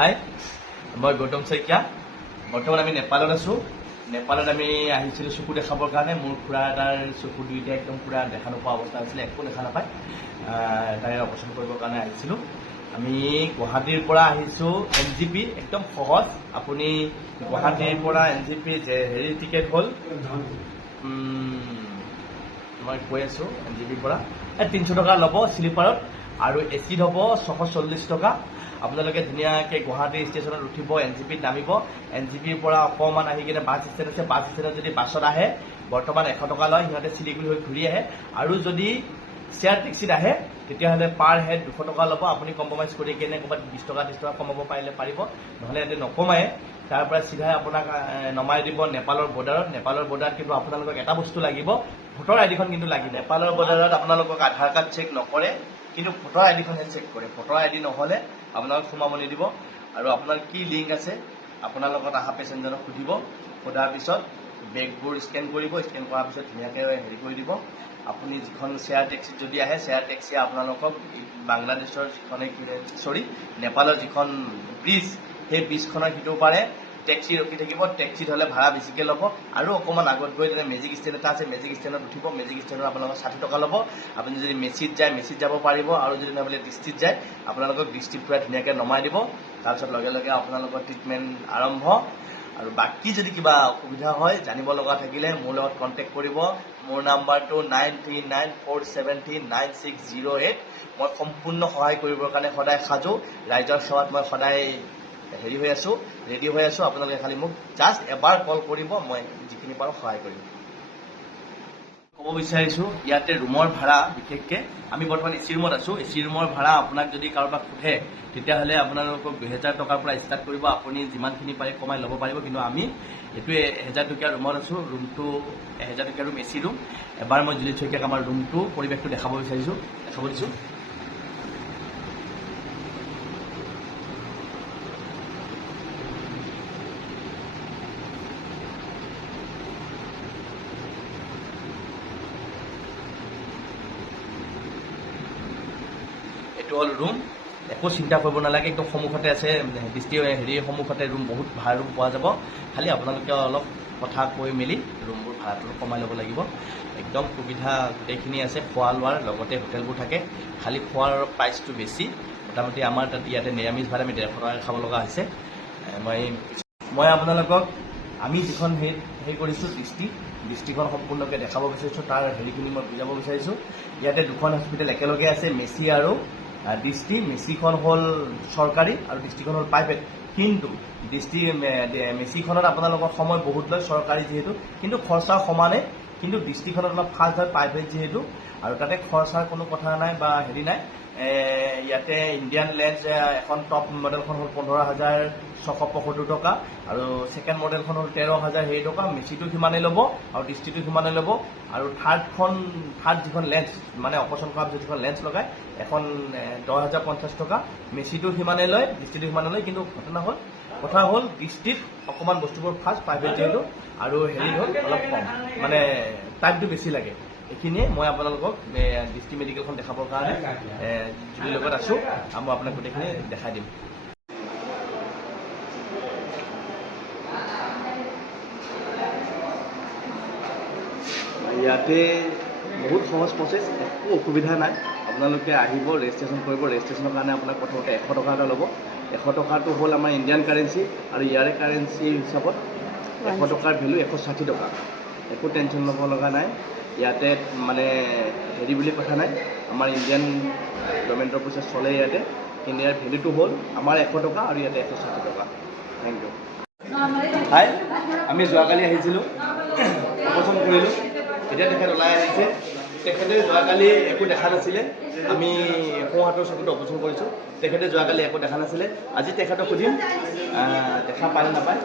হাই, মই গৌতম শইকীয়া। বৰ্তমান আমি নেপালত আছোঁ। নেপালত আমি আহিছিলোঁ চকু দেখাবৰ কাৰণে। মোৰ খুৰা এটাৰ চকু দুইটা একদম পুৰা দেখা নোপোৱা অৱস্থা হৈছিলে, একো দেখা নাপায়। তাৰে অপাৰেশ্যন কৰিবৰ কাৰণে আহিছিলোঁ। আমি গুৱাহাটীৰ পৰা আহিছোঁ NGP, একদম সহজ। আপুনি গুৱাহাটীৰ পৰা NGP হেৰি টিকেট হ'ল, মই কৈ আছোঁ NGPৰ পৰা 300 টকা ল'ব শ্লিপাৰত, আৰু এচিত হ'ব 640 টকা। আপোনালোকে ধুনীয়াকৈ গুৱাহাটী ষ্টেচনত উঠিব, NGPত নামিব। NGPৰ পৰা অকণমান আহি কিনে বাছ ষ্টেণ্ড আছে, বাছ ষ্টেণ্ডত যদি বাছত আহে বৰ্তমান 100 টকা লয়, সিহঁতে চিলিগুৰি হৈ ঘূৰি আহে। আৰু যদি শ্বেয়াৰ টেক্সিত আহে তেতিয়াহ'লে পাৰ হেড 200 টকা ল'ব। আপুনি কম্প্ৰমাইজ কৰি কিনে ক'ৰবাত 20 টকা 30 টকা কমাব পাৰিলে পাৰিব, নহ'লে ইয়াতে নকমায়। তাৰ পৰা চিধাই আপোনাক নমাই দিব নেপালৰ বৰ্ডাৰত। নেপালৰ বৰ্ডাৰত কিন্তু আপোনালোকক এটা বস্তু লাগিব, ভোটাৰ আইডিখন কিন্তু লাগিব। নেপালৰ বৰ্ডাৰত আপোনালোকক আধাৰ কাৰ্ড চেক নকৰে, কিন্তু ভোটাৰ আইডিখনহে চেক কৰে। ভোটাৰ আইডি নহ'লে আপোনালোক সোমাব নিদিব। আৰু আপোনাৰ কি লিংক আছে আপোনাৰ লগত অহা পেচেঞ্জাৰক সুধিব। সোধাৰ পিছত বেগবোৰ স্কেন কৰিব, স্কেন কৰাৰ পিছত ধুনীয়াকৈ হেৰি কৰি দিব। আপুনি যিখন শ্বেয়াৰ টেক্সিত যদি আহে, শ্বেয়াৰ টেক্সিয়ে আপোনালোকক বাংলাদেশৰ নেপালৰ যিখন ব্ৰিজ, সেই ব্ৰিজখনৰ সিটো পাৰে টেক্সি ৰখি থাকিব। টেক্সিত হ'লে ভাড়া বেছিকৈ ল'ব। আৰু অকণমান আগত গৈ তেনে মেজিক ষ্টেণ্ড এটা আছে, মেজিক ষ্টেণ্ডত উঠিব। মেজিক ষ্টেণ্ডত আপোনালোকক 60 টকা ল'ব। আপুনি যদি মেচিত যায় মেচিত যাব পাৰিব, আৰু যদি নহ'লে দৃষ্টিত যায় আপোনালোকক দৃষ্টিত পূৰা ধুনীয়াকৈ নমাই দিব। তাৰপিছত লগে লগে আপোনালোকৰ ট্ৰিটমেণ্ট আৰম্ভ। আৰু বাকী যদি কিবা অসুবিধা হয়, জানিব লগা থাকিলে মোৰ লগত কণ্টেক্ট কৰিব। মোৰ নাম্বাৰটো 9394709608। মই সম্পূৰ্ণ সহায় কৰিবৰ কাৰণে সদায় সাজু। ৰাইজৰ সেৱাত মই সদায় ৰেডি হৈ আছোঁ। আপোনালোকে খালি মোক জাষ্ট এবাৰ কল কৰিব, মই যিখিনি পাৰোঁ সহায় কৰিম। ক'ব বিচাৰিছোঁ ইয়াতে ৰুমৰ ভাড়া, বিশেষকৈ আমি বৰ্তমান AC ৰুমত আছোঁ। AC ৰুমৰ ভাড়া আপোনাক যদি কাৰোবাক সোধে তেতিয়াহ'লে আপোনালোকক 2000 টকাৰ পৰা ষ্টাৰ্ট কৰিব। আপুনি যিমানখিনি পাৰে কমাই ল'ব পাৰিব, কিন্তু আমি এইটোৱে 1000 টকীয়া ৰুমত আছোঁ। ৰুমটো 1000 টকীয়া ৰুম, AC ৰুম। এবাৰ মই জুলি শইকীয়াক আমাৰ ৰুমটো পৰিৱেশটো দেখাব দিছোঁ। এইটো হ'ল ৰুম। একো চিন্তা কৰিব নালাগে, একদম সন্মুখতে আছে, সন্মুখতে ৰুম, বহুত ভাড়া ৰুম পোৱা যাব। খালি আপোনালোকে অলপ কথা কৈ মেলি ৰুমবোৰ ভাড়াটো কমাই ল'ব লাগিব। একদম সুবিধা গোটেইখিনি আছে, খোৱা লোৱাৰ লগতে হোটেলবোৰ থাকে। খালি খোৱাৰ প্ৰাইচটো বেছি। মোটামুটি আমাৰ তাত ইয়াতে নিৰামিষ ভাত আমি 150 টকা খাব লগা হৈছে। মই আপোনালোকক আমি যিখন হেৰি কৰিছোঁ দৃষ্টিখন সম্পূৰ্ণকৈ দেখাব বিচাৰিছোঁ। তাৰ হেৰিখিনি মই বুজাব বিচাৰিছোঁ। ইয়াতে দুখন হস্পিটেল একেলগে আছে, মেচি আৰু দৃষ্টি। মেচিখন হ'ল চৰকাৰী আৰু দৃষ্টিখন হ'ল প্ৰাইভেট। কিন্তু মেচিখনত আপোনালোকৰ সময় বহুত লয়, চৰকাৰী যিহেতু, কিন্তু খৰচা সমানে। কিন্তু দৃষ্টিখনত অলপ ফাষ্ট হয়, প্ৰাইভেট যিহেতু, আৰু তাতে খৰচাৰ কোনো কথা নাই বা হেৰি নাই। ইয়াতে ইণ্ডিয়ান লেন্স এখন টপ মডেলখন হ'ল 15,675 টকা, আৰু ছেকেণ্ড মডেলখন হ'ল 13,000 টকা। মেচিটো সিমানেই ল'ব আৰু দৃষ্টিটো সিমানেই ল'ব। আৰু থাৰ্ড যিখন লেন্স, মানে অপাৰেশ্যন কৰাৰ পিছত যিখন লেন্স লগায়, এখন 10,050 টকা। মেচিটো সিমানেই লয়, দৃষ্টিটো সিমানেই লয়। কিন্তু কথা হ'ল দৃষ্টিত অকণমান বস্তুবোৰ ফাষ্ট, প্ৰাইভেট যিহেতু, আৰু হেৰি হ'ল অলপ কম, মানে টাইমটো বেছি লাগে। এইখিনিয়ে মই আপোনালোকক দৃষ্টি মেডিকেলখন দেখাবৰ কাৰণে জুলিৰ লগত আছোঁ। মই আপোনাক গোটেইখিনি দেখাই দিম। ইয়াতে বহুত সহজ প্ৰচেছ, একো অসুবিধা নাই। আপোনালোকে আহিব, ৰেজিষ্ট্ৰেশ্যন কৰিব। ৰেজিষ্ট্ৰেশ্যনৰ কাৰণে আপোনাক প্ৰথমতে 100 টকা এটা ল'ব। 100 টকাটো হ'ল আমাৰ ইণ্ডিয়ান কাৰেঞ্চি, আৰু ইয়াৰে কাৰেঞ্চি হিচাপত 100 টকাৰ ভেলু 160 টকা। একো টেনশ্যন ল'ব লগা নাই। ইয়াতে মানে হেৰি বুলি কথা নাই, আমাৰ ইণ্ডিয়ান গভৰ্ণমেণ্টৰ পইচা চলে ইয়াতে। কিন্তু ইয়াৰ ভেলুটো হ'ল আমাৰ 100 টকা, আৰু ইয়াতে 160 টকা। Thank U. হাই, আমি যোৱাকালি আহিছিলোঁ, অপাৰেশ্যন কৰিলোঁ। এতিয়া তেখেত ওলাই আহিছে। তেখেতে যোৱাকালি একো দেখা নাছিলে। আমি সোঁহাতৰ চকুটো অপাৰেশ্যন কৰিছোঁ। তেখেতে যোৱাকালি একো দেখা নাছিলে। আজি তেখেতক সুধিম দেখা পায় নে নাপায়।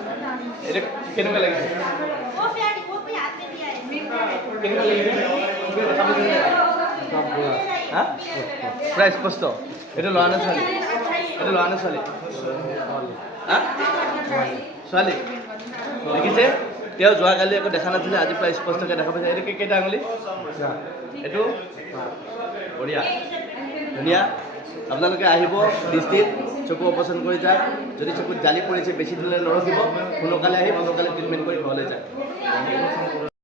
এতিয়া কেনেকুৱা লাগিছে? প্ৰায় স্পষ্ট। এইটো ল'ৰা নে ছোৱালী? ছোৱালী দেখিছে? তেওঁ যোৱাকালি একো দেখা নাছিলে, আজি প্ৰায় স্পষ্টকৈ দেখা পাইছে। এইটো কেইটা আঙুলি? এইটো বঢ়িয়া, ধুনীয়া। আপোনালোকে আহিব দৃষ্টিত, চকু অপাৰেশ্যন কৰি যাওক। যদি চকুত জালি পৰিছে বেছি দিনলৈ নৰখিব, সোনকালে আহি সোনকালে ট্ৰিটমেণ্ট কৰি ঘৰলৈ যাওক।